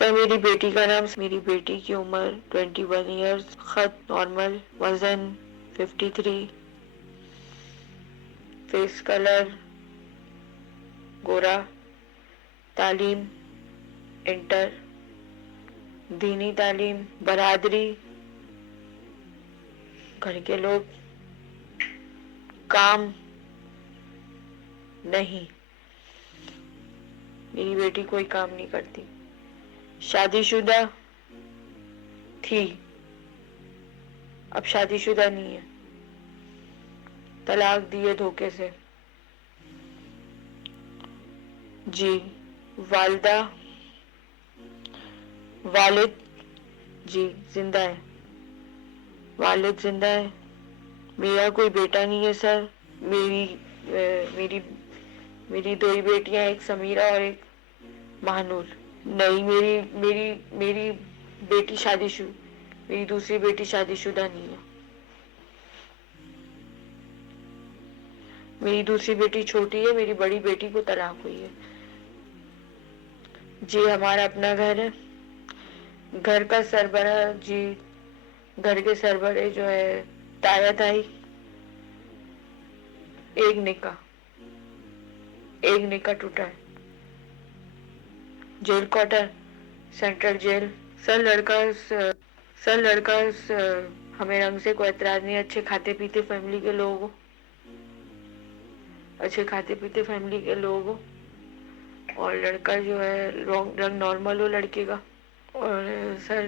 سر میری بیٹی کا نام، میری بیٹی کی عمر 21 ایئرز، خط نارمل، وزن 53، فیس کلر گورا، تعلیم انٹر، دینی تعلیم، برادری، گھر کے لوگ، کام نہیں، میری بیٹی کوئی کام نہیں کرتی، شادی شدہ تھی، اب شادی شدہ نہیں ہے، طلاق دیے دھوکے سے۔ جی والدہ، والد جی زندہ ہے، والد زندہ ہے، میرا کوئی بیٹا نہیں ہے سر، میری میری دو ہی بیٹیاں، ایک سمیرہ اور ایک مہنور۔ نہیں، میری بیٹی میری دوسری بیٹی شادی شدہ نہیں ہے، میری دوسری بیٹی چھوٹی ہے، میری بڑی بیٹی کو طلاق ہوئی ہے۔ جی ہمارا اپنا گھر ہے، گھر کا سربراہ جی، گھر کے سربراہ جو ہے تایا تائی، ایک نکاح ٹوٹا ہے، جیل کوارٹر، سینٹرل جیل۔ سر لڑکا ہمیں رنگ سے کوئی اعتراض نہیں، اچھے کھاتے پیتے فیملی کے لوگ، اور لڑکا جو ہے رنگ نارمل ہو لڑکے کا، اور سر